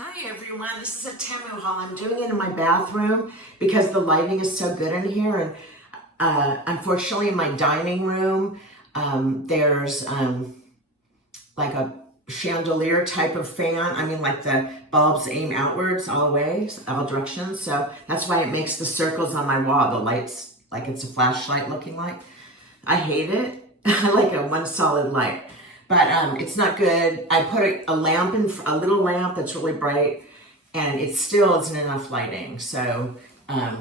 Hi everyone, this is a Temu haul. I'm doing it in my bathroom because the lighting is so good in here, and unfortunately in my dining room there's like a chandelier type of fan. I mean, like the bulbs aim outwards all ways, all directions, so that's why it makes the circles on my wall, the lights, like it's a flashlight looking like. I hate it. I like a one solid light. But it's not good. I put a lamp in, a little lamp that's really bright, and it still isn't enough lighting. So I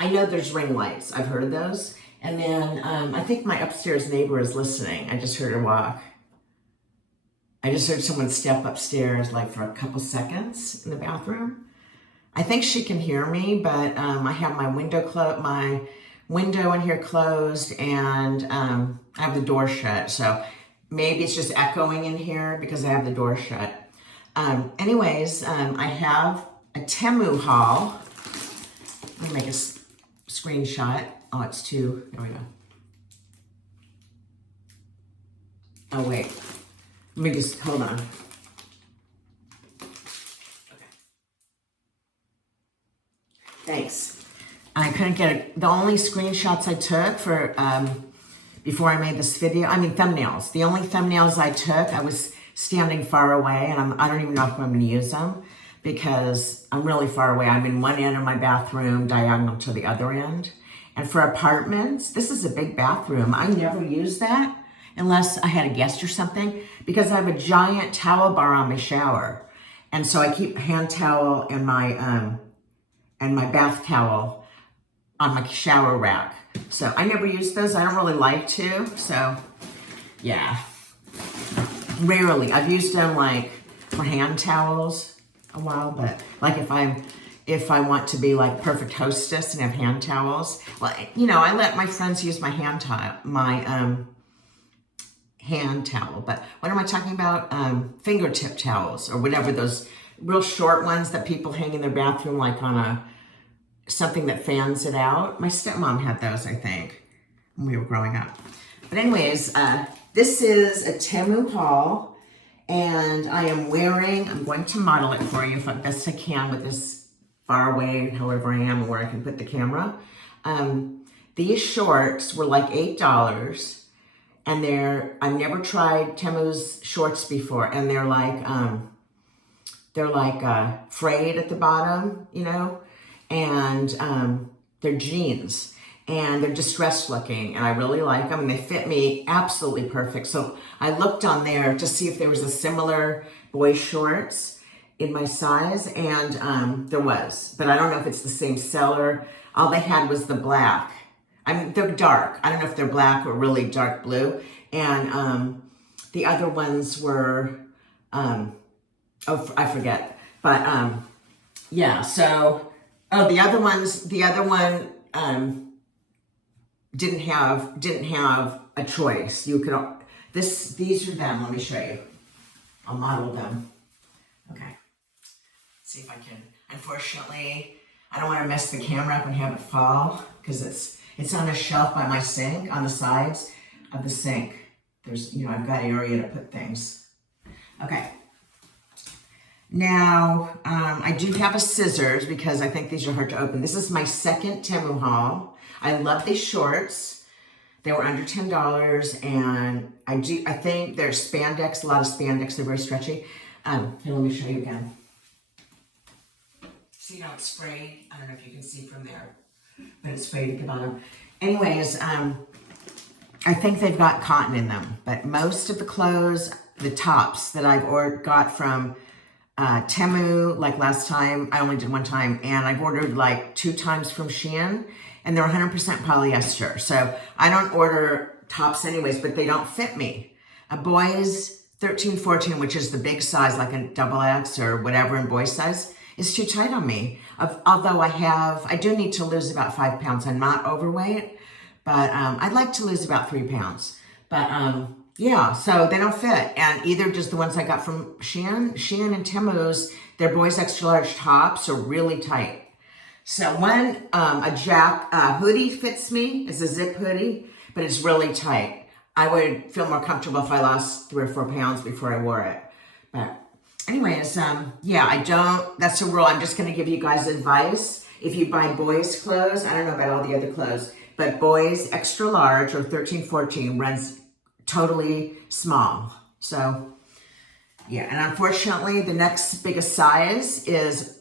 know there's ring lights. I've heard of those. And then I think my upstairs neighbor is listening. I just heard her walk. I just heard someone step upstairs like for a couple seconds in the bathroom. I think she can hear me, but I have my window in here closed, and I have the door shut. So maybe it's just echoing in here because I have the door shut. Anyways, I have a Temu haul. Let me make a screenshot. Oh, it's two. There we go. Oh, wait. Let me just, hold on. Okay. Thanks. I couldn't get it. The only screenshots I took for, before I made this video, I mean thumbnails. The only thumbnails I took, I was standing far away, and I don't even know if I'm going to use them because I'm really far away. I'm in one end of my bathroom, diagonal to the other end. And for apartments, this is a big bathroom. I never use that unless I had a guest or something, because I have a giant towel bar on my shower. And so I keep a hand towel and my bath towel on my shower rack. So I never use those. I don't really like to. So yeah, rarely. I've used them like for hand towels a while, but like if I want to be like perfect hostess and have hand towels, well, you know, I let my friends use my hand towel, but what am I talking about? Fingertip towels or whatever, those real short ones that people hang in their bathroom like on something that fans it out. My stepmom had those, I think, when we were growing up. But anyways, this is a Temu haul, and I'm going to model it for you if best I can with this far away, however I am, where I can put the camera. These shorts were like $8, and I've never tried Temu's shorts before, and they're like frayed at the bottom, you know, and they're jeans, and they're distressed looking, and I really like them, and they fit me absolutely perfect. So I looked on there to see if there was a similar boy shorts in my size, and there was, but I don't know if it's the same seller. All they had was the black. I mean, they're dark. I don't know if they're black or really dark blue. And the other ones were, oh, I forget. But yeah, so, the other one didn't have a choice. You could, these are them. Let me show you. I'll model them. Okay. Let's see if I can. Unfortunately, I don't want to mess the camera up and have it fall because it's on a shelf by my sink, on the sides of the sink. There's, you know, I've got area to put things. Okay. Now, I do have a scissors because I think these are hard to open. This is my second Temu haul. I love these shorts. They were under $10, and I think they're spandex, a lot of spandex. They're very stretchy. Here, let me show you again. See how it's sprayed? I don't know if you can see from there, but it's sprayed at the bottom. Anyways, I think they've got cotton in them, but most of the clothes, the tops that I've got from Temu, like last time, I only did one time, and I've ordered like 2 times from Shein, and they're 100% polyester. So I don't order tops anyways, but they don't fit me. A boy's 13, 14, which is the big size, like a XXX or whatever in boy size, is too tight on me. Although I do need to lose about 5 pounds. I'm not overweight, but I'd like to lose about 3 pounds. But yeah, so they don't fit. And either does the ones I got from Shein and Temu's, their boys extra large tops are really tight. So one, a hoodie fits me. It's a zip hoodie, but it's really tight. I would feel more comfortable if I lost 3 or 4 pounds before I wore it. But anyways, yeah, that's a rule. I'm just going to give you guys advice. If you buy boys clothes, I don't know about all the other clothes, but boys extra large or 13, 14 runs totally small. So yeah, and unfortunately the next biggest size is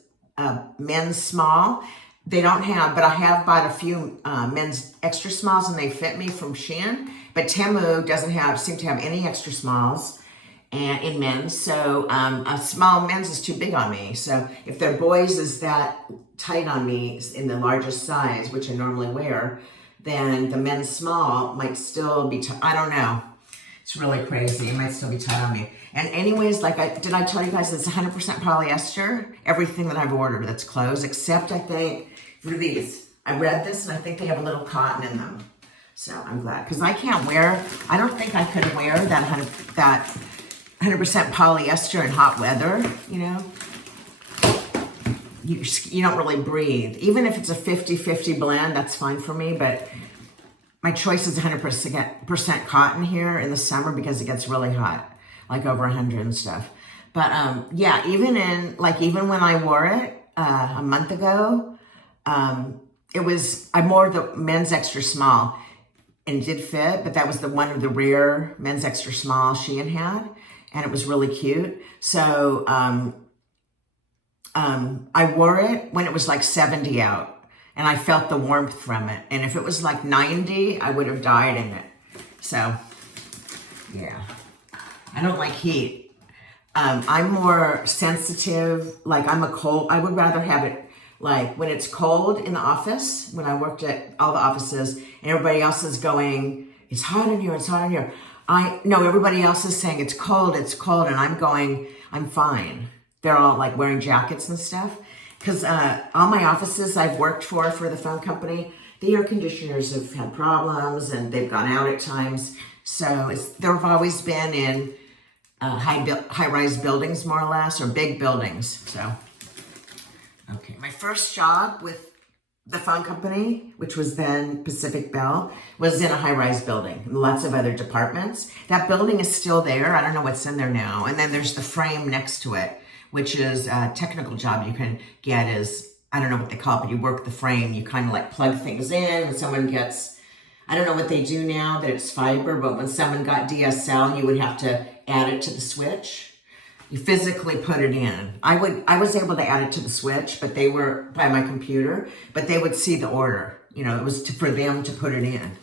men's small. They don't have, but I have bought a few men's extra smalls and they fit me from Shein, but Temu doesn't seem to have any extra smalls and in men's. So a small men's is too big on me. So if their boys is that tight on me in the largest size, which I normally wear, then the men's small might still be, I don't know. It's really crazy. It might still be tight on me. And anyways, did I tell you guys it's 100% polyester? Everything that I've ordered that's clothes, except I think for these. I read this and I think they have a little cotton in them. So I'm glad, because I don't think I could wear that 100% polyester in hot weather, you know? You don't really breathe. Even if it's a 50-50 blend, that's fine for me, but my choice is 100% cotton here in the summer because it gets really hot, like over 100 and stuff. But yeah, even when I wore it a month ago, I wore the men's extra small and it did fit, but that was one of the rare men's extra small Shein had, and it was really cute. So I wore it when it was like 70 out. And I felt the warmth from it. And if it was like 90, I would have died in it. So, yeah. I don't like heat. I'm more sensitive. I would rather have it like when it's cold in the office, when I worked at all the offices, and everybody else is going, it's hot in here, it's hot in here. Everybody else is saying it's cold, and I'm going, I'm fine. They're all like wearing jackets and stuff. Because all my offices I've worked for the phone company, the air conditioners have had problems and they've gone out at times. So they've always been in high-rise buildings, more or less, or big buildings. So, okay. My first job with the phone company, which was then Pacific Bell, was in a high-rise building. Lots of other departments. That building is still there. I don't know what's in there now. And then there's the frame next to it, which is a technical job you can get I don't know what they call it, but you work the frame. You kind of like plug things in. When someone gets, I don't know what they do now that it's fiber, but when someone got DSL, you would have to add it to the switch. You physically put it in. I was able to add it to the switch, but they were by my computer, but they would see the order. You know, it was for them to put it in.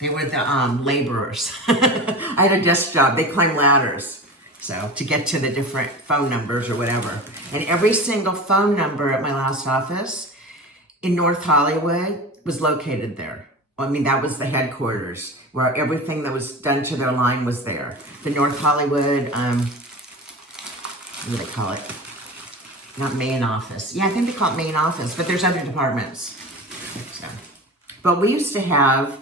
They were the laborers. I had a desk job. They climbed ladders. So to get to the different phone numbers or whatever. And every single phone number at my last office in North Hollywood was located there. I mean, that was the headquarters where everything that was done to their line was there. The North Hollywood, what do they call it? Not main office. Yeah, I think they call it main office, but there's other departments. So, but we used to have,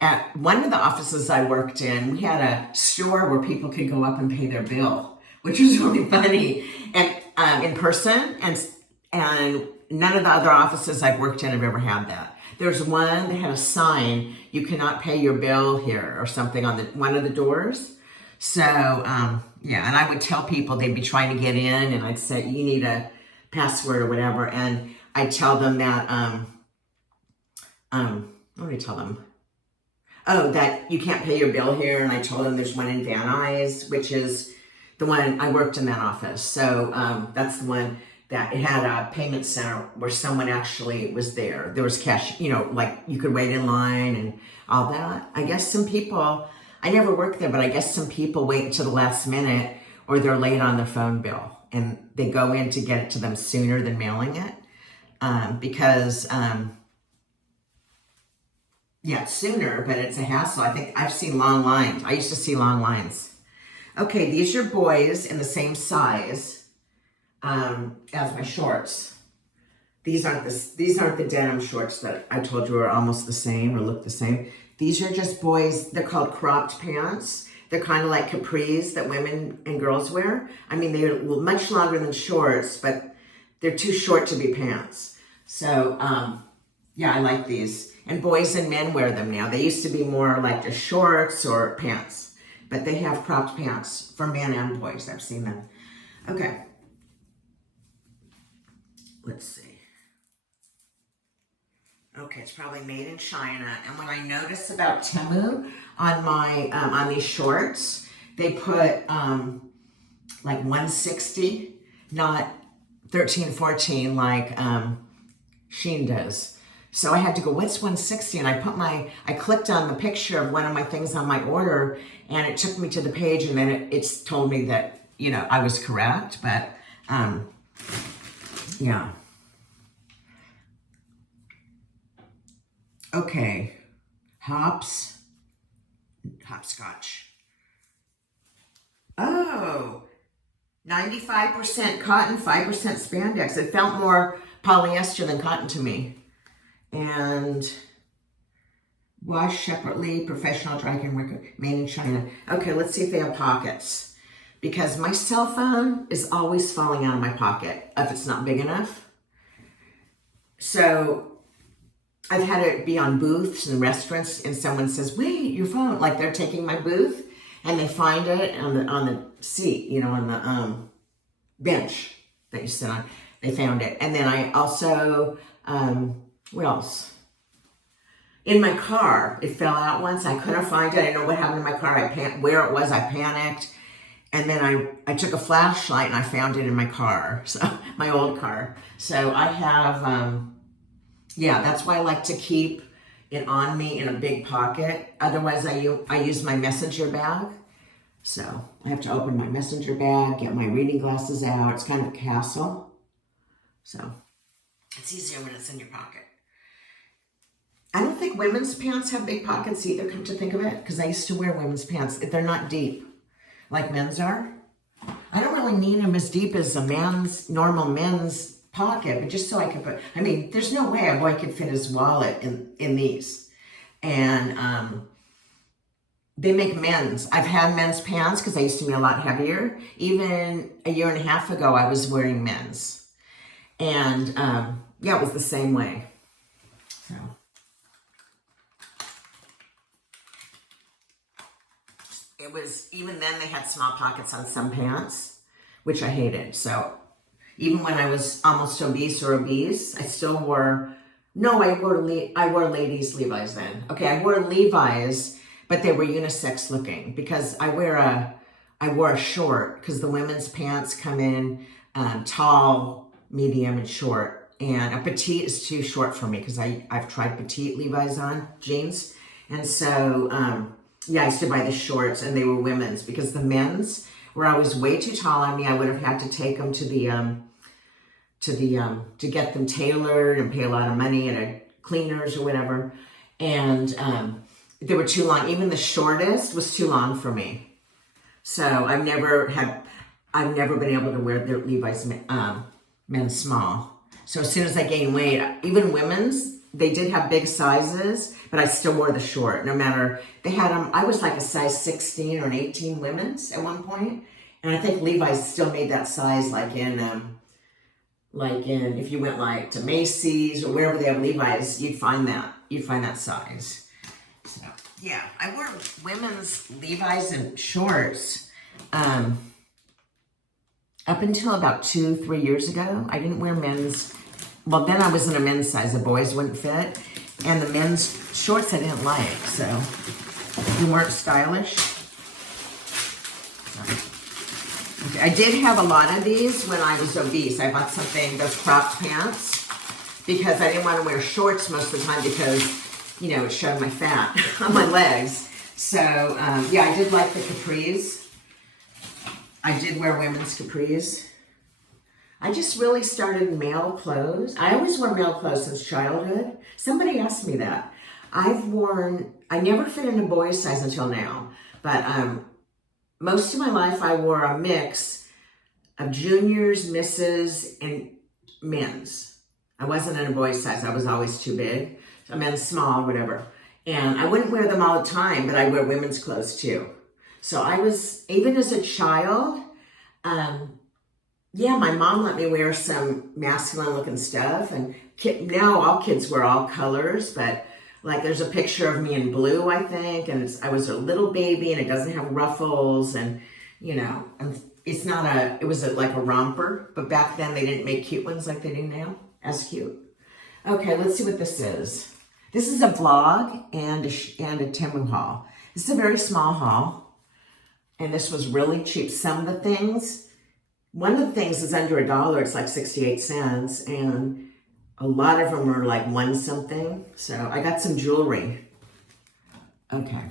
at one of the offices I worked in, we had a store where people could go up and pay their bill, which was really funny, and in person, and none of the other offices I've worked in have ever had that. There's one that had a sign, you cannot pay your bill here, or something on one of the doors. So, yeah, and I would tell people, they'd be trying to get in, and I'd say, you need a password or whatever, and I'd tell them that, what did I tell them? Oh, that you can't pay your bill here. And I told them there's one in Van Nuys, which is the one I worked in that office. So that's the one that it had a payment center where someone actually was there. There was cash, like you could wait in line and all that. I guess some people, I never worked there, but I guess some people wait until the last minute or they're late on their phone bill and they go in to get it to them sooner than mailing it because... yeah, sooner, but it's a hassle. I think I've seen long lines. I used to see long lines. Okay, these are boys in the same size as my shorts. These aren't the denim shorts that I told you are almost the same or look the same. These are just boys. They're called cropped pants. They're kind of like capris that women and girls wear. I mean, they're much longer than shorts, but they're too short to be pants. So, yeah, I like these. And boys and men wear them now. They used to be more like just shorts or pants, but they have cropped pants for men and boys. I've seen them. Okay. Let's see. Okay, it's probably made in China. And what I noticed about Temu on my on these shorts, they put like 160, not 1314 like Shein does. So I had to go, what's 160? And I clicked on the picture of one of my things on my order, and it took me to the page, and then it's told me that, you know, I was correct, but yeah. Okay, hopscotch. Oh, 95% cotton, 5% spandex. It felt more polyester than cotton to me. And wash separately, professional dry clean worker, made in China. Okay, let's see if they have pockets. Because my cell phone is always falling out of my pocket if it's not big enough. So I've had it be on booths and restaurants, and someone says, wait, your phone, like they're taking my booth, and they find it on the seat, you know, on the bench that you sit on. They found it. And then I also, what else? In my car, it fell out once. I couldn't find it. I didn't know what happened in my car. Where it was, I panicked. And then I took a flashlight and I found it in my car, so my old car. So I have, yeah, that's why I like to keep it on me in a big pocket. Otherwise, I use my messenger bag. So I have to open my messenger bag, get my reading glasses out. It's kind of a hassle. So it's easier when it's in your pocket. I don't think women's pants have big pockets either, come to think of it, because I used to wear women's pants. They're not deep like men's are. I don't really need them as deep as a normal men's pocket, but just so I could put, I mean, there's no way a boy could fit his wallet in these. And they make men's. I've had men's pants because I used to be a lot heavier. Even a year and a half ago, I was wearing men's. And yeah, it was the same way. So. It was, even then they had small pockets on some pants, which I hated. So even when I was almost obese, I still wore, no, I wore ladies' Levi's then. Okay, I wore Levi's, but they were unisex looking because I wore a short because the women's pants come in tall, medium, and short. And a petite is too short for me because I've tried petite Levi's on jeans. And so, yeah, I used to buy the shorts, and they were women's because the men's were always way too tall on me. I would have had to take them to get them tailored and pay a lot of money at a cleaners or whatever. And they were too long. Even the shortest was too long for me. So I've never been able to wear the Levi's men's small. So as soon as I gained weight, even women's, they did have big sizes, but I still wore the short, no matter, they had them, I was like a size 16 or an 18 women's at one point, and I think Levi's still made that size like in, if you went like to Macy's or wherever they have Levi's, you'd find that size. So, yeah, I wore women's Levi's and shorts, up until about 2-3 years ago. I didn't wear men's. Well, then I was in a men's size. The boys wouldn't fit. And the men's shorts I didn't like. So, you weren't stylish. Okay. I did have a lot of these when I was obese. I bought those cropped pants, because I didn't want to wear shorts most of the time because, you know, it showed my fat on my legs. So, yeah, I did like the capris. I did wear women's capris. I just really started male clothes. I always wore male clothes since childhood. Somebody asked me that. I never fit in a boy's size until now, but most of my life I wore a mix of juniors, misses, and men's. I wasn't in a boy's size. I was always too big. So men's small, whatever. And I wouldn't wear them all the time, but I wear women's clothes too. So I was, even as a child, yeah, my mom let me wear some masculine looking stuff, and now all kids wear all colors, but like there's a picture of me in blue, I think, and I was a little baby and it doesn't have ruffles, and you know, it's not a, it was like a romper, but back then they didn't make cute ones like they do now, as cute. Okay, let's see what this is. This is a vlog and a Temu haul. This is a very small haul, and this was really cheap. Some of the things, one of the things is under $1, it's like 68 cents, and a lot of them are like 1 something. So I got some jewelry. Okay.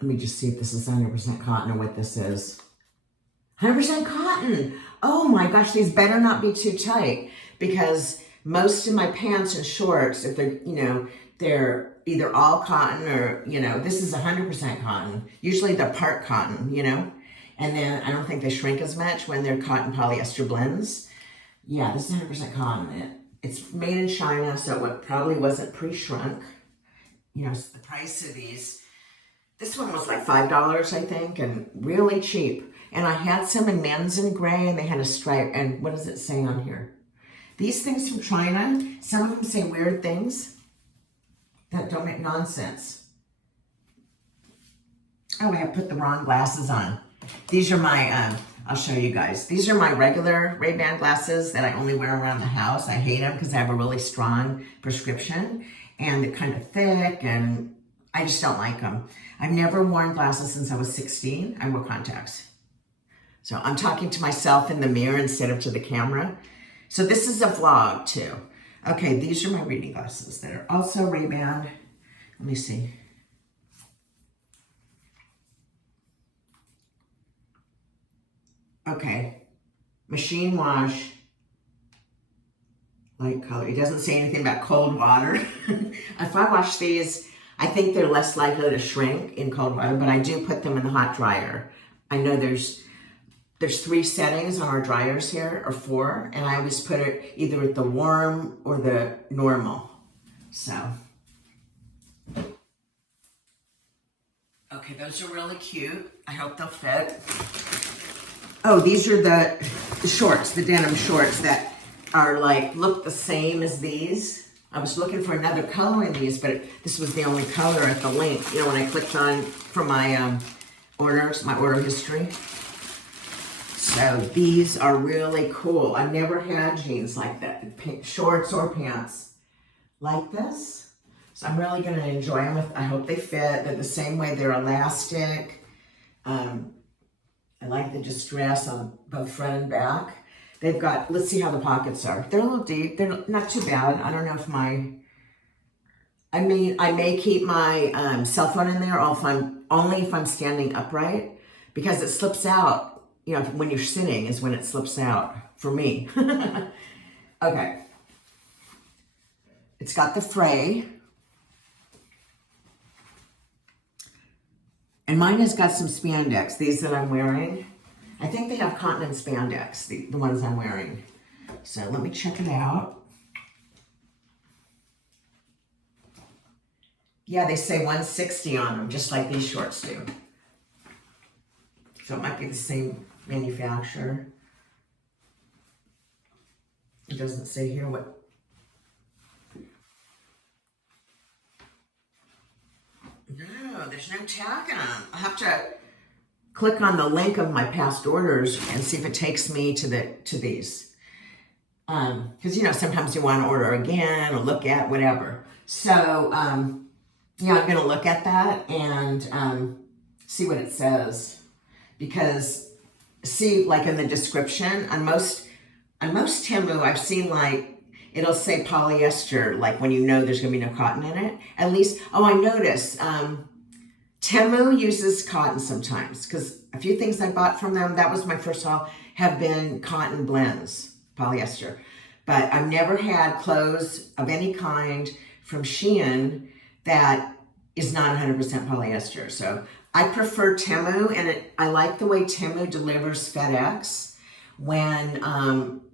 Let me just see if this is 100% cotton or what this is. 100% cotton. Oh my gosh, these better not be too tight, because most of my pants and shorts, if they're, you know, they're either all cotton or, you know, this is 100% cotton. Usually they're part cotton, you know, and then I don't think they shrink as much when they're cotton polyester blends. Yeah, this is 100% cotton. It's made in China, so it probably wasn't pre-shrunk. You know, the price of these. This one was like $5, I think, and really cheap. And I had some in men's in gray, and they had a stripe. And what does it say on here? These things from China, some of them say weird things that don't make nonsense. Oh, I have put the wrong glasses on. These are my, I'll show you guys. These are my regular Ray-Ban glasses that I only wear around the house. I hate them because I have a really strong prescription, and they're kind of thick, and I just don't like them. I've never worn glasses since I was 16. I wore contacts. So I'm talking to myself in the mirror instead of to the camera. So this is a vlog too. Okay, these are my reading glasses that are also Ray-Ban. Let me see. Okay, machine wash, light color. It doesn't say anything about cold water. If I wash these, I think they're less likely to shrink in cold water, but I do put them in the hot dryer. I know there's 3 settings on our dryers here, or 4, and I always put it either at the warm or the normal. So, okay, those are really cute. I hope they'll fit. Oh, these are the shorts, the denim shorts that are like, look the same as these. I was looking for another color in these, but this was the only color at the link. You know, when I clicked on for my orders, my order history. So these are really cool. I've never had jeans like that, shorts or pants like this. So I'm really going to enjoy them. I hope they fit. They're the same way. They're elastic. I like the distress on both front and back. They've got, let's see how the pockets are. They're a little deep. They're not too bad. I don't know if I may keep my cell phone in there, or only if I'm standing upright, because it slips out. You know, when you're sitting is when it slips out for me. Okay. It's got the fray. And mine has got some spandex, these that I'm wearing. I think they have cotton and spandex, the ones I'm wearing. So let me check it out. Yeah, they say 160 on them, just like these shorts do. So it might be the same manufacturer. It doesn't say here what. No, there's no tag on them. I'll have to click on the link of my past orders and see if it takes me to these. Because, you know, sometimes you want to order again or look at whatever. So, yeah, I'm going to look at that and see what it says. Because, see, like in the description, on most Temu, I've seen like, it'll say polyester, like when you know there's going to be no cotton in it. At least, oh, I noticed, Temu uses cotton sometimes, because a few things I bought from them, that was my first haul, have been cotton blends, polyester. But I've never had clothes of any kind from Shein that is not 100% polyester. So I prefer Temu, and I like the way Temu delivers FedEx when,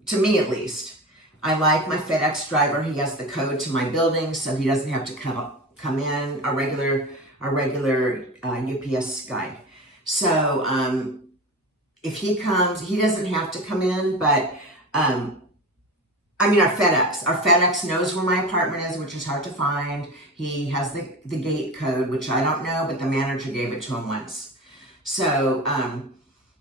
to me at least. I like my FedEx driver. He has the code to my building, so he doesn't have to come in, our regular UPS guy. So if he comes, he doesn't have to come in, but I mean our FedEx knows where my apartment is, which is hard to find. He has the gate code, which I don't know, but the manager gave it to him once. So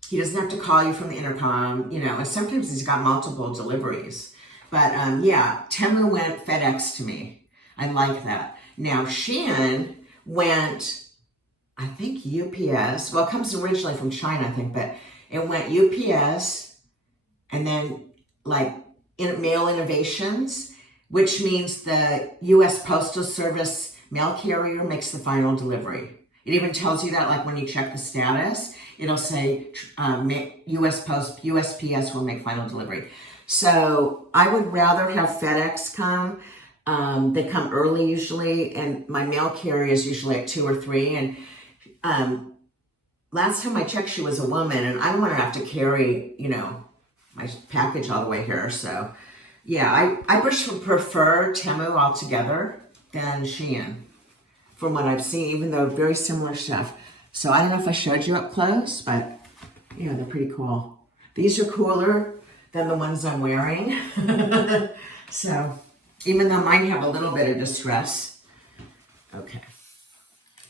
he doesn't have to call you from the intercom, you know, and sometimes he's got multiple deliveries. But yeah, Temu went FedEx to me. I like that. Now Shein went, I think UPS. Well, it comes originally from China, I think, but it went UPS and then like Mail Innovations, which means the U.S. Postal Service mail carrier makes the final delivery. It even tells you that, like when you check the status, it'll say USPS will make final delivery. So I would rather have FedEx come. They come early usually, and my mail carrier is usually at 2 or 3. And last time I checked, she was a woman, and I don't want to have to carry, you know, my package all the way here. So yeah, I prefer Temu altogether than Shein from what I've seen, even though very similar stuff. So I don't know if I showed you up close, but yeah, they're pretty cool. These are cooler than the ones I'm wearing. So even though mine have a little bit of distress. Okay.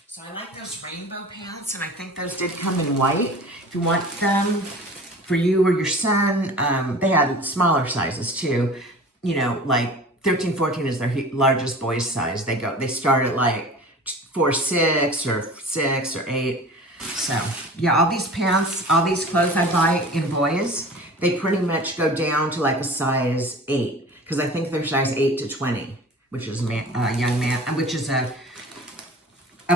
So I like those rainbow pants, and I think those did come in white. If you want them for you or your son, they had smaller sizes too. You know, like 13, 14 is their largest boys size. They start at like 4'6" or 6 or 8. So yeah, all these pants, all these clothes I buy in boys, they pretty much go down to like a size 8, because I think they're size 8 to 20, which is young man, which is a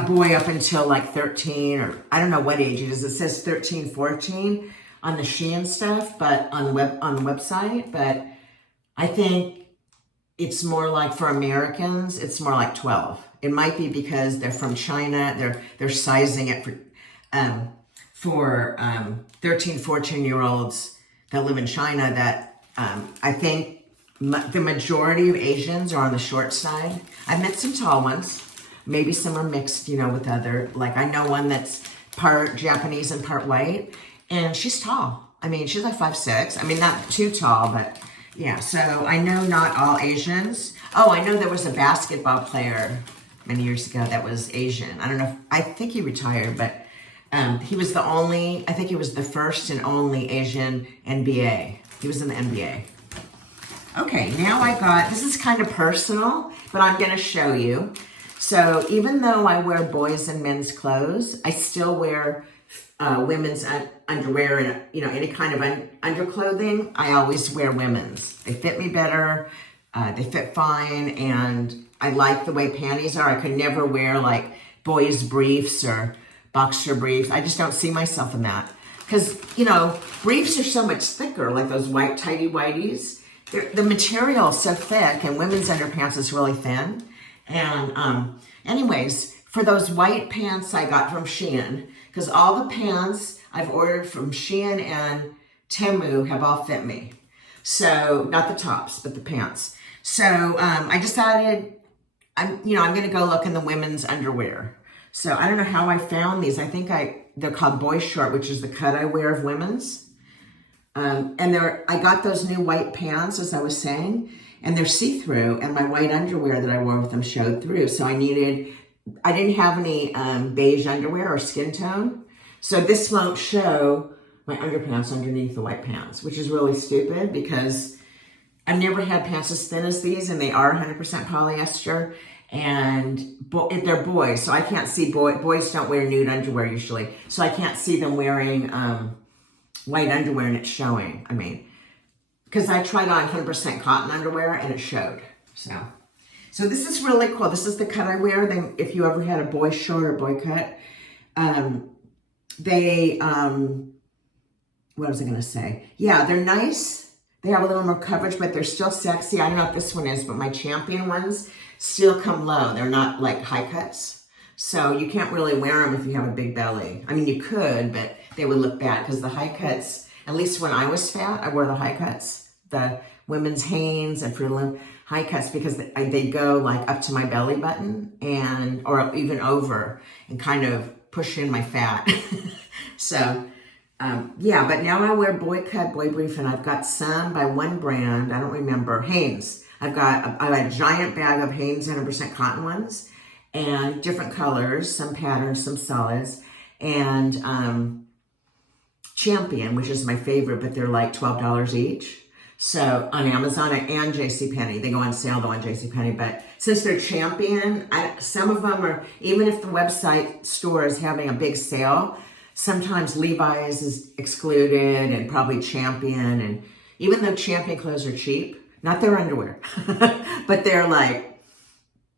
boy up until like 13, or I don't know what age it is. It says 13, 14 on the Shein stuff, but on the website. But I think it's more like for Americans, it's more like 12. It might be because they're from China. They're sizing it for 13, 14-year-olds that live in China. That I think the majority of Asians are on the short side. I've met some tall ones. Maybe some are mixed, you know, with other. Like I know one that's part Japanese and part white, and she's tall. I mean, she's like 5'6". I mean, not too tall, but yeah. So I know not all Asians. Oh, I know there was a basketball player many years ago that was Asian. I don't know. I think he retired, but he was the only, I think he was the first and only Asian NBA. He was in the NBA. Okay, now I got, this is kind of personal, but I'm going to show you. So even though I wear boys and men's clothes, I still wear women's underwear and, you know, any kind of underclothing. I always wear women's. They fit me better. They fit fine, and I like the way panties are. I could never wear like boys' briefs or boxer briefs. I just don't see myself in that. Because, you know, briefs are so much thicker, like those white tighty whities. The material is so thick, and women's underpants is really thin. And anyways, for those white pants I got from Shein, because all the pants I've ordered from Shein and Temu have all fit me. So, not the tops, but the pants. So, I decided, I'm going to go look in the women's underwear. So, I don't know how I found these. I think they're called boy short, which is the cut I wear of women's. And I got those new white pants, as I was saying, and they're see-through, and my white underwear that I wore with them showed through. So I didn't have any beige underwear or skin tone. So this won't show my underpants underneath the white pants, which is really stupid because I've never had pants as thin as these, and they are 100% polyester, and they're boys, so I can't see boys don't wear nude underwear usually, so I can't see them wearing white underwear and it's showing. I mean, because I tried on 100% cotton underwear and it showed. So this is really cool. This is the cut I wear. If you ever had a boy short or boy cut, what was I going to say? Yeah, they're nice. They have a little more coverage, but they're still sexy. I don't know if this one is, but my Champion ones still come low. They're not like high cuts. So you can't really wear them if you have a big belly. I mean, you could, but they would look bad because the high cuts, at least when I was fat, I wore the high cuts, the women's Hanes and Fruit of Loom high cuts, because they go like up to my belly button or even over and kind of push in my fat. So, yeah, but now I wear boy cut, boy brief, and I've got some by one brand, I don't remember, Hanes. I've got a giant bag of Hanes 100% cotton ones and different colors, some patterns, some solids. and Champion, which is my favorite, but they're like $12 each. So on Amazon and JCPenney, they go on sale though on JCPenney, but since they're Champion, some of them are, even if the website store is having a big sale, sometimes Levi's is excluded and probably Champion, and even though Champion clothes are cheap, not their underwear, but they're like,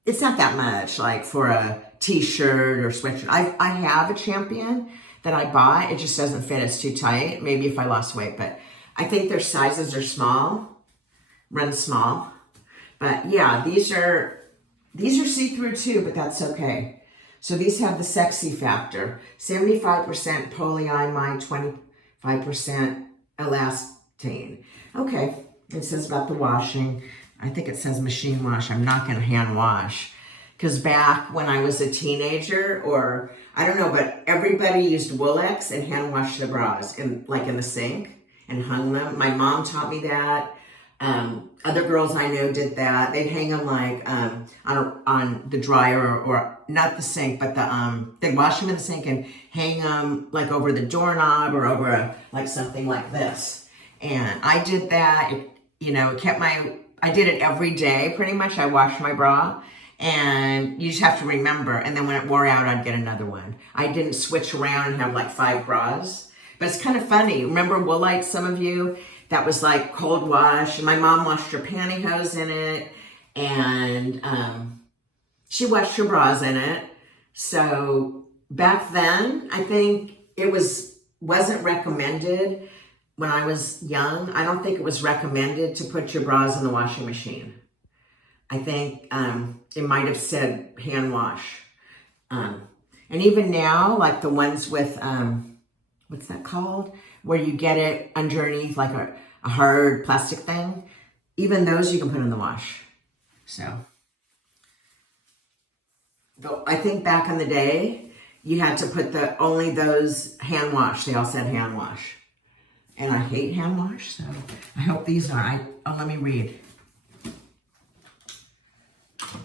it's not that much like for a t-shirt or sweatshirt. I have a Champion that I bought. It just doesn't fit. It's too tight. Maybe if I lost weight, but I think their sizes are small, run small. But yeah, these are see-through too, but that's okay. So these have the sexy factor. 75% polyamide, 25% elastane. Okay, it says about the washing. I think it says machine wash. I'm not gonna hand wash. Because back when I was a teenager, or I don't know, but everybody used Wool-X and hand washed the bras in the sink and hung them. My mom taught me that. Other girls I know did that. They'd hang them like on the dryer or not the sink, but they'd wash them in the sink and hang them like over the doorknob or over like something like this. And I did that. It kept I did it every day pretty much. I washed my bra. And you just have to remember. And then when it wore out, I'd get another one. I didn't switch around and have like 5 bras. But it's kind of funny. Remember Woolite, some of you? That was like cold wash. My mom washed her pantyhose in it. And she washed her bras in it. So back then, I think it wasn't recommended when I was young. I don't think it was recommended to put your bras in the washing machine. I think it might have said hand wash. And even now, like the ones with, what's that called? Where you get it underneath like a hard plastic thing. Even those you can put in the wash. So, I think back in the day, you had to put only those hand wash. They all said hand wash. And I hate hand wash, so I hope these are. Let me read.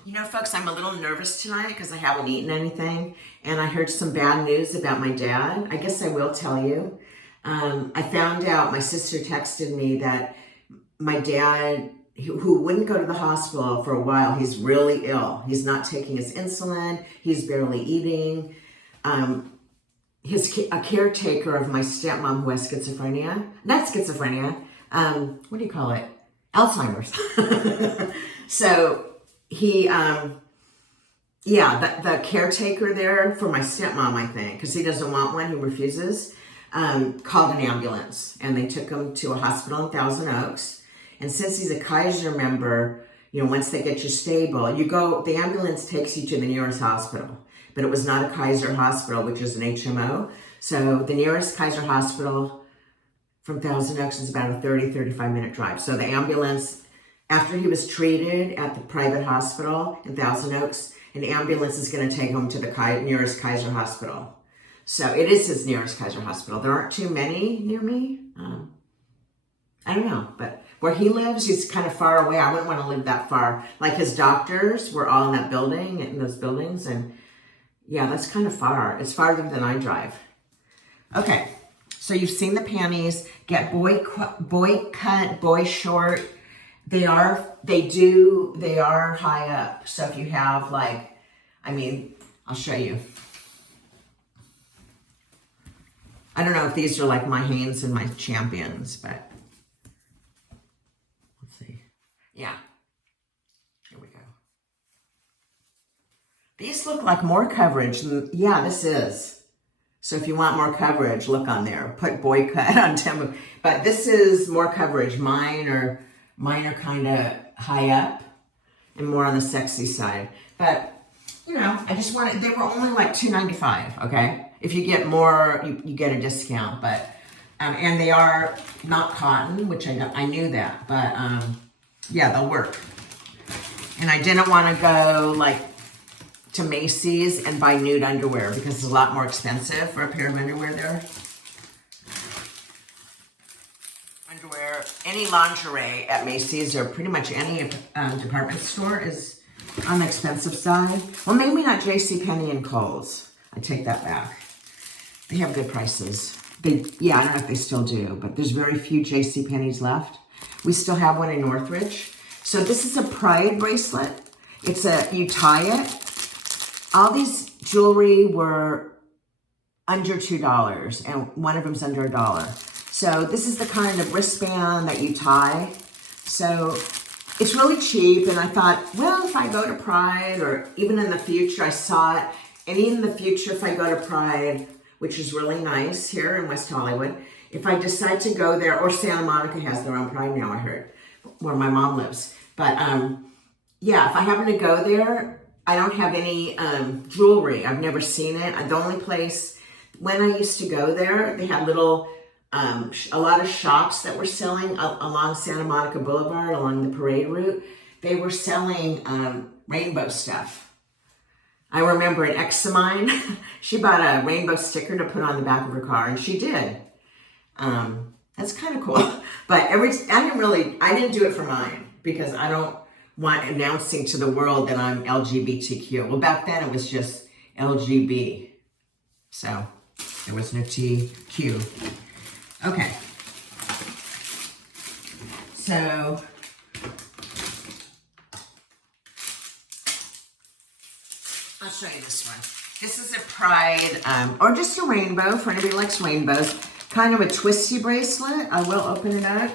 You know, folks, I'm a little nervous tonight because I haven't eaten anything. And I heard some bad news about my dad. I guess I will tell you. I found out, my sister texted me that my dad, who wouldn't go to the hospital for a while, he's really ill. He's not taking his insulin. He's barely eating. A caretaker of my stepmom who has schizophrenia. Not schizophrenia. What do you call it? Alzheimer's. So he, the caretaker there for my stepmom, I think, because he doesn't want one, he refuses, called an ambulance. And they took him to a hospital in Thousand Oaks. And since he's a Kaiser member, once they get you stable, the ambulance takes you to the nearest hospital. But it was not a Kaiser hospital, which is an HMO. So the nearest Kaiser hospital from Thousand Oaks is about a 35 minute drive. So the ambulance, after he was treated at the private hospital in Thousand Oaks, an ambulance is going to take him to the nearest Kaiser hospital. So it is his nearest Kaiser hospital. There aren't too many near me. I don't know, but where he lives, he's kind of far away. I wouldn't want to live that far. Like his doctors were all in that building, in those buildings, and yeah, that's kind of far. It's farther than I drive. Okay, so you've seen the panties. Get boy cut, boy short. They are high up. So if you have I'll show you. I don't know if these are like my Hanes and my Champions, but let's see. Yeah, here we go. These look like more coverage. Yeah, this is. So if you want more coverage, look on there. Put boy cut on Temu. But this is more coverage. Mine are kind of high up and more on the sexy side. But, I just wanted, they were only like $2.95, okay? If you get more, you get a discount. But, and they are not cotton, which I knew that. But, yeah, they'll work. And I didn't want to go, to Macy's and buy nude underwear because it's a lot more expensive for a pair of underwear there. Underwear, any lingerie at Macy's or pretty much any department store is on the expensive side. Well, maybe not JCPenney and Kohl's. I take that back. They have good prices. Yeah, I don't know if they still do, but there's very few JCPenney's left. We still have one in Northridge. So this is a pride bracelet. You tie it. All these jewelry were under $2, and one of them's under $1. So this is the kind of wristband that you tie. So it's really cheap, and I thought, well, if I go to Pride, or even in the future, I saw it, and even in the future, if I go to Pride, which is really nice here in West Hollywood, if I decide to go there, or Santa Monica has their own Pride now, I heard, where my mom lives. But yeah, if I happen to go there, I don't have any jewelry. I've never seen it. The only place, when I used to go there, they had a lot of shops that were selling along Santa Monica Boulevard, along the parade route. They were selling rainbow stuff. I remember an ex of mine, she bought a rainbow sticker to put on the back of her car, and she did. That's kind of cool. But I didn't do it for mine, because I don't want announcing to the world that I'm LGBTQ. Well, back then it was just LGB. So there was no TQ. Okay. So I'll show you this one. This is a Pride, or just a rainbow, for anybody who likes rainbows. Kind of a twisty bracelet. I will open it up.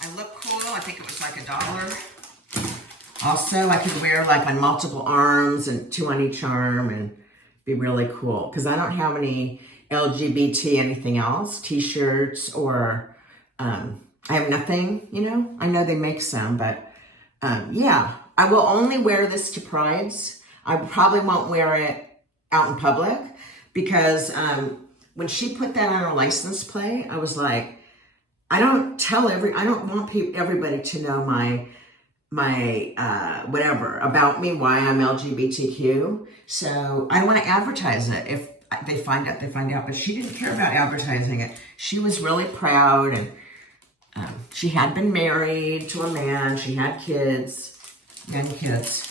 I look cool. I think it was like $1. Also, I could wear like on multiple arms and 2 on each arm and be really cool. Because I don't have any LGBT anything else, t-shirts, or I have nothing, you know. I know they make some, but yeah. I will only wear this to Prides. I probably won't wear it out in public, because when she put that on her license plate, I was like, I don't want everybody to know my whatever about me, why I'm LGBTQ. So I don't want to advertise it. If they find out, they find out. But she didn't care about advertising it. She was really proud, and she had been married to a man. She had kids. Young kids.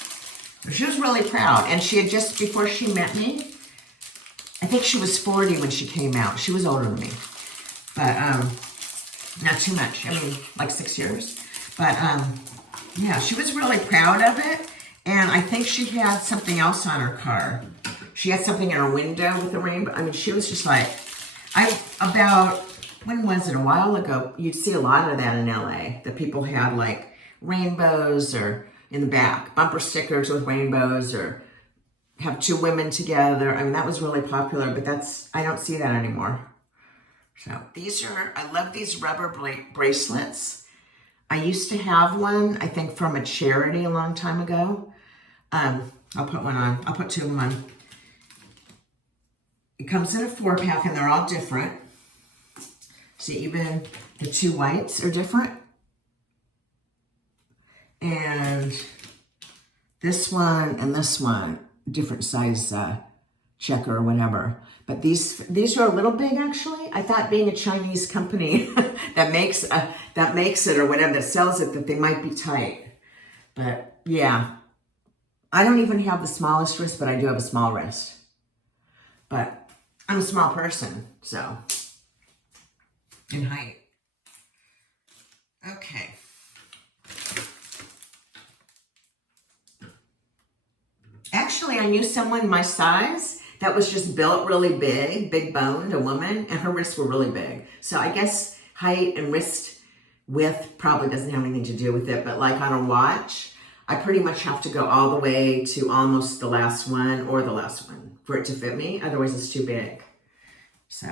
She was really proud. And she had just, before she met me, I think she was 40 when she came out. She was older than me. But not too much. I mean, like 6 years. But yeah, she was really proud of it. And I think she had something else on her car. She had something in her window with a rainbow. I mean, she was just like, when was it? A while ago, you'd see a lot of that in LA. That people had like rainbows, or in the back, bumper stickers with rainbows, or have 2 women together. I mean, that was really popular, but I don't see that anymore. So I love these rubber bracelets. I used to have one, I think from a charity a long time ago. I'll put one on, I'll put 2 of them on. It comes in a 4-pack, and they're all different. See, even the 2 whites are different. And this one and this one, different size checker or whatever. But these are a little big, actually. I thought, being a Chinese company that makes it, or whatever, that sells it, that they might be tight. But yeah, I don't even have the smallest wrist, but I do have a small wrist. But I'm a small person, so, in height. Okay. Actually, I knew someone my size that was just built really big boned, a woman, and her wrists were really big. So I guess height and wrist width probably doesn't have anything to do with it, but like on a watch, I pretty much have to go all the way to almost the last one, or the last one, for it to fit me. Otherwise, it's too big. So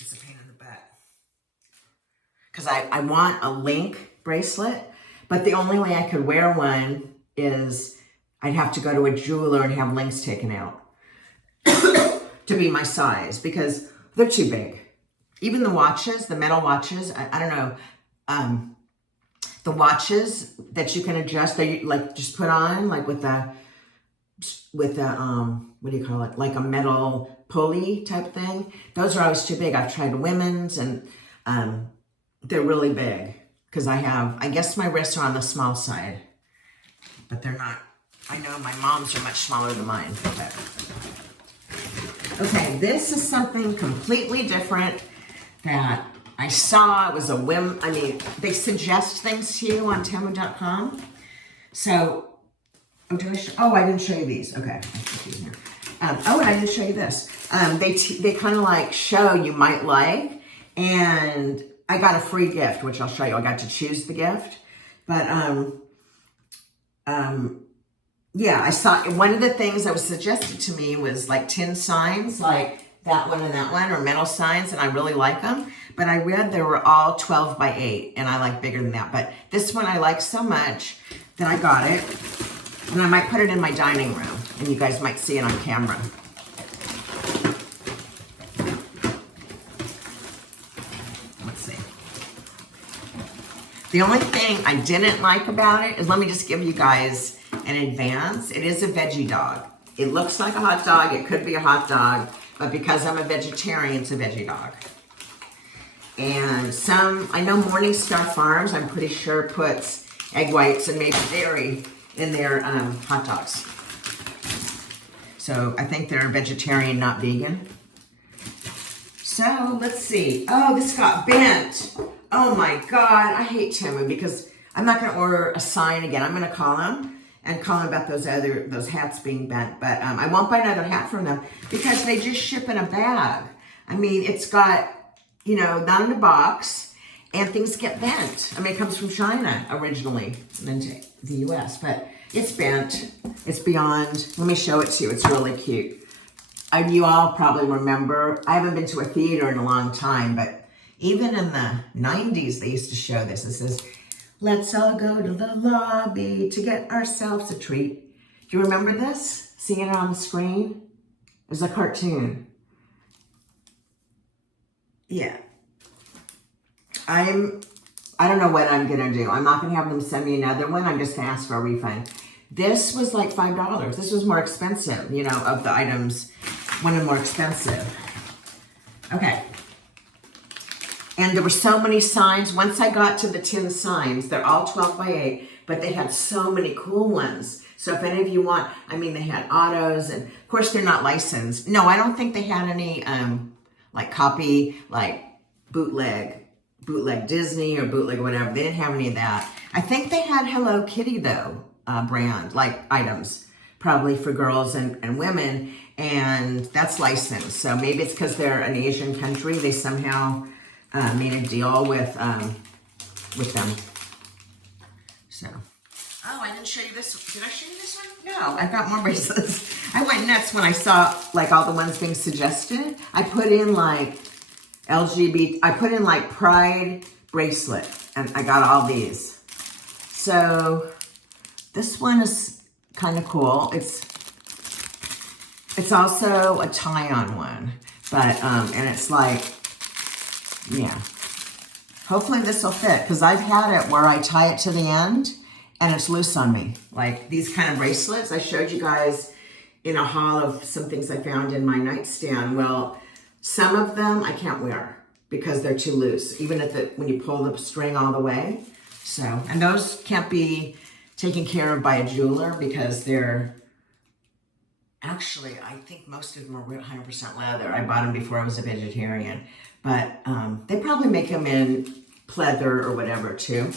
it's a pain in the butt. Because I want a link bracelet, but the only way I could wear one is I'd have to go to a jeweler and have links taken out to be my size, because they're too big. Even the watches, the metal watches, I don't know, the watches that you can adjust, that you like just put on, like with the what do you call it? Like a metal pulley type thing. Those are always too big. I've tried women's, and they're really big, because I guess my wrists are on the small side, but they're not. I know my mom's are much smaller than mine. But Okay, this is something completely different that I saw. It was a whim. I mean, they suggest things to you on Temu.com. So, I didn't show you these. Okay, I put these here. And I didn't show you this. They kind of like show you might like, and I got a free gift, which I'll show you. I got to choose the gift, but yeah, I saw one of the things that was suggested to me was like tin signs, like that one and that one, or metal signs, and I really like them. But I read they were all 12 by 8, and I like bigger than that. But this one I like so much that I got it, and I might put it in my dining room, and you guys might see it on camera. Let's see. The only thing I didn't like about it is, let me just give you guys in advance, it is a veggie dog. It looks like a hot dog. It could be a hot dog, but because I'm a vegetarian, it's a veggie dog. And I know Morningstar Farms, I'm pretty sure, puts egg whites and maybe dairy in their hot dogs. So I think they're vegetarian, not vegan. So let's see. Oh, this got bent. Oh my God, I hate Temu because I'm not gonna order a sign again. I'm gonna call them and call them about those hats being bent. But I won't buy another hat from them because they just ship in a bag. I mean, it's got, you know, not in a box, and things get bent. I mean, it comes from China originally, and then to the US, but it's bent. It's beyond, let me show it to you. It's really cute. You all probably remember, I haven't been to a theater in a long time, but even in the 90s, they used to show this. It says, "Let's all go to the lobby to get ourselves a treat." Do you remember this? Seeing it on the screen? It was a cartoon. Yeah. I don't know what I'm gonna do. I'm not gonna have them send me another one. I'm just gonna ask for a refund. This was like $5. This was more expensive, you know, of the items, one of the more expensive. Okay. And there were so many signs. Once I got to the tin signs, they're all 12 by 8, but they had so many cool ones. So if any of you want, I mean, they had autos, and of course they're not licensed. No, I don't think they had any like copy, like bootleg Disney or bootleg whatever. They didn't have any of that. I think they had Hello Kitty though, brand, like items, probably for girls and women, and that's licensed. So maybe it's because they're an Asian country. They somehow made a deal with them. So, oh, I didn't show you this. Did I show you this one? No, I've got more bracelets. I went nuts when I saw like all the ones being suggested. I put in like I put in like Pride bracelet, and I got all these. So this one is kind of cool. It's also a tie-on one, but and it's like, yeah. Hopefully this will fit, because I've had it where I tie it to the end and it's loose on me. Like these kind of bracelets, I showed you guys in a haul of some things I found in my nightstand. Well, some of them I can't wear because they're too loose, even when you pull the string all the way. So, and those can't be taken care of by a jeweler because they're, actually, I think most of them are 100% leather. I bought them before I was a vegetarian. But they probably make them in pleather or whatever too.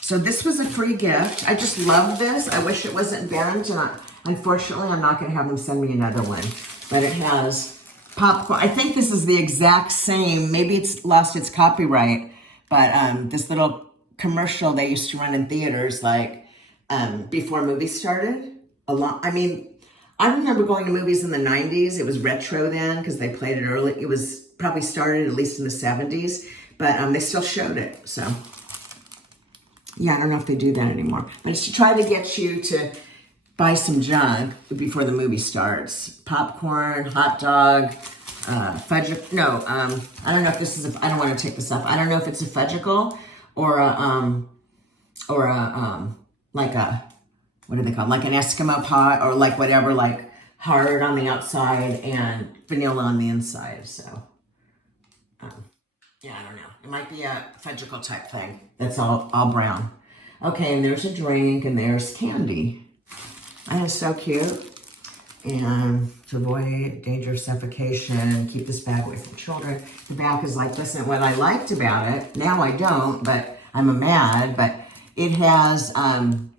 So this was a free gift. I just love this. I wish it wasn't bent. And unfortunately, I'm not going to have them send me another one. But it has popcorn. I think this is the exact same. Maybe it's lost its copyright. But this little commercial they used to run in theaters, like before movies started. I remember going to movies in the 90s. It was retro then because they played it early. It was probably started at least in the 70s, but they still showed it. So, yeah, I don't know if they do that anymore. But it's to try to get you to buy some junk before the movie starts. Popcorn, hot dog, fudge. No, I don't know if this is. I don't want to take this up. I don't know if it's a fudgicle or like a, what do they call it? Like an Eskimo pie, or like whatever, like hard on the outside and vanilla on the inside. So, yeah, I don't know. It might be a fudgicle type thing. That's all brown. Okay, and there's a drink and there's candy. That is so cute. And to avoid danger of suffocation, keep this bag away from children. The back is like, listen, what I liked about it, now I don't, but I'm a mad, but it has,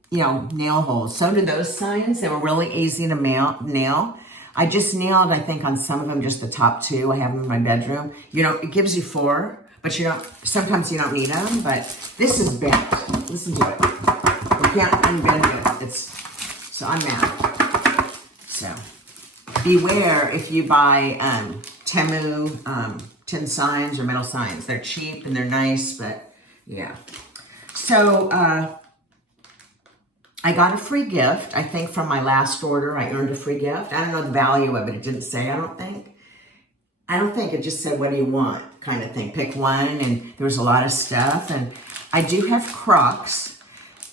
you know, nail holes. So do those signs. They were really easy to nail. I just nailed, I think, on some of them, just the top two. I have them in my bedroom. You know, it gives you 4, but you don't, sometimes you don't need them, but this is bent. Listen to it. You can't unbend it. It's, so I'm mad. So beware if you buy Temu tin signs or metal signs. They're cheap and they're nice, but yeah. So I got a free gift, I think, from my last order. I earned a free gift. I don't know the value of it. It didn't say, I don't think. It just said, what do you want, kind of thing. Pick one, and there was a lot of stuff. And I do have Crocs.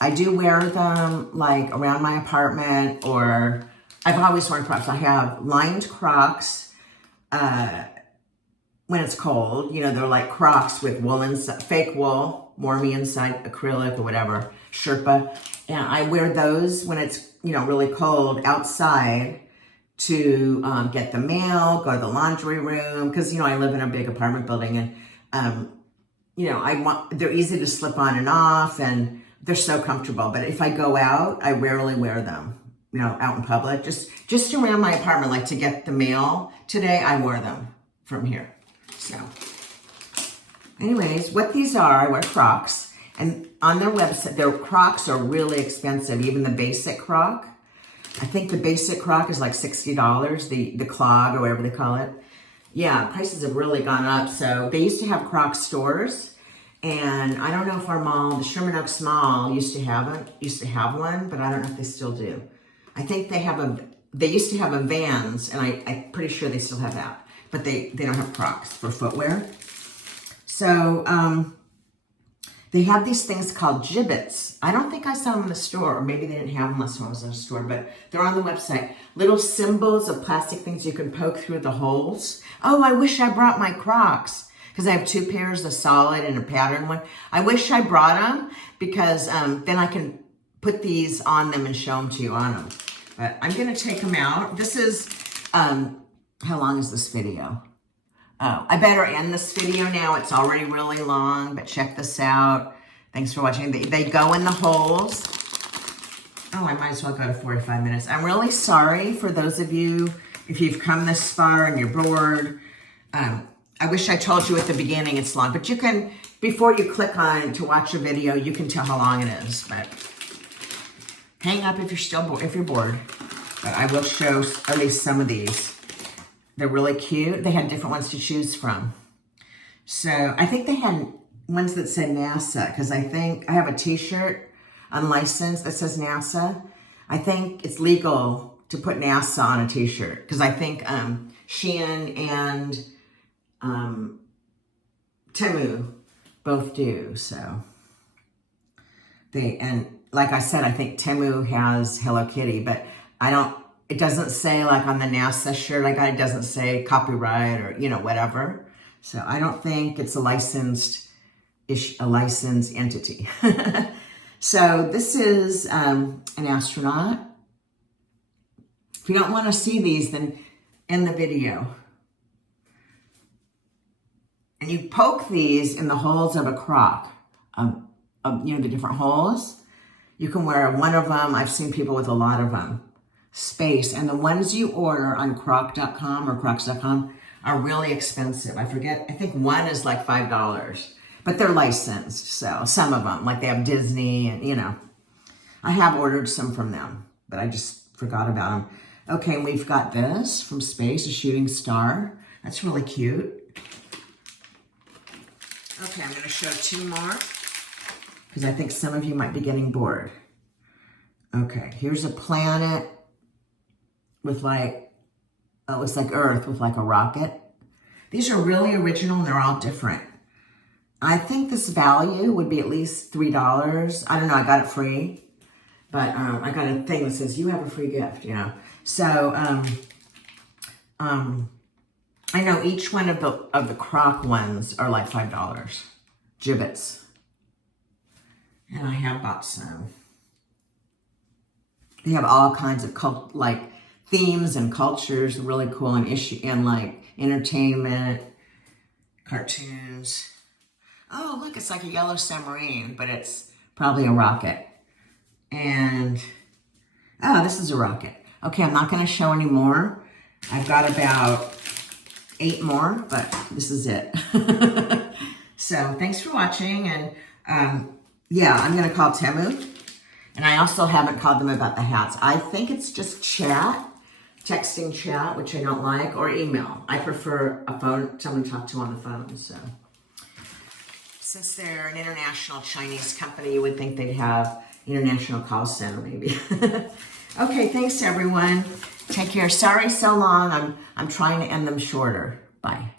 I do wear them, like, around my apartment, or I've always worn Crocs. I have lined Crocs when it's cold. You know, they're like Crocs with wool inside, fake wool, warmy inside, acrylic or whatever, Sherpa. And I wear those when it's, you know, really cold outside to get the mail, go to the laundry room. Because, you know, I live in a big apartment building, and, you know, they're easy to slip on and off, and they're so comfortable. But if I go out, I rarely wear them, you know, out in public. Just around my apartment, like to get the mail. Today, I wore them from here. So, anyways, what these are, I wear Crocs. And on their website, their Crocs are really expensive, even the basic Croc. I think the basic Croc is like $60, the clog or whatever they call it. Yeah, prices have really gone up. So they used to have Croc stores. And I don't know if our mall, the Sherman Oaks Mall, used to have one, but I don't know if they still do. I think they used to have a Vans, and I'm pretty sure they still have that. But they don't have Crocs for footwear. So, they have these things called gibbets. I don't think I saw them in the store, or maybe they didn't have them last time I was in the store, but they're on the website. Little symbols of plastic things you can poke through the holes. Oh, I wish I brought my Crocs, because I have 2 pairs, a solid and a pattern one. I wish I brought them, because then I can put these on them and show them to you on them. But I'm going to take them out. This is, how long is this video? Oh, I better end this video now. It's already really long, but check this out. Thanks for watching. They go in the holes. Oh, I might as well go to 45 minutes. I'm really sorry for those of you, if you've come this far and you're bored. I wish I told you at the beginning it's long, but you can, before you click on to watch a video, you can tell how long it is. But hang up if you're still bored, if you're bored. But I will show at least some of these. They're really cute. They had different ones to choose from. So I think they had ones that said NASA, because I think I have a t-shirt unlicensed that says NASA. I think it's legal to put NASA on a t-shirt, because I think Shein and Temu both do. So and like I said, I think Temu has Hello Kitty, but it doesn't say, like on the NASA shirt I got, it doesn't say copyright or, you know, whatever. So I don't think it's a licensed entity. So this is an astronaut. If you don't want to see these, then end the video. And you poke these in the holes of a Croc, you know, the different holes. You can wear one of them. I've seen people with a lot of them. Space, and the ones you order on croc.com or crocs.com are really expensive. I think one is like $5, but they're licensed. So some of them, like they have Disney, and you know, I have ordered some from them, but I just forgot about them. Okay, and we've got this from Space, a shooting star. That's really cute. Okay, I'm going to show 2 more, because I think some of you might be getting bored. Okay, here's a planet with like, it looks like Earth with like a rocket. These are really original, and they're all different. I think this value would be at least $3. I don't know, I got it free. But I got a thing that says, you have a free gift, you know. So, I know each one of the Croc ones are like $5. Gibbets. And I have bought some. They have all kinds of themes and cultures, really cool, and like entertainment, cartoons. Oh, look, it's like a yellow submarine, but it's probably a rocket. And, oh, this is a rocket. Okay, I'm not going to show any more. I've got about 8 more, but this is it. So, thanks for watching, and yeah, I'm going to call Temu. And I also haven't called them about the hats. I think it's just chat, texting chat, which I don't like, or email. I prefer a phone, someone to talk to on the phone, so. Since they're an international Chinese company, you would think they'd have international call center, maybe. Okay, thanks everyone. Take care. Sorry so long. I'm trying to end them shorter. Bye.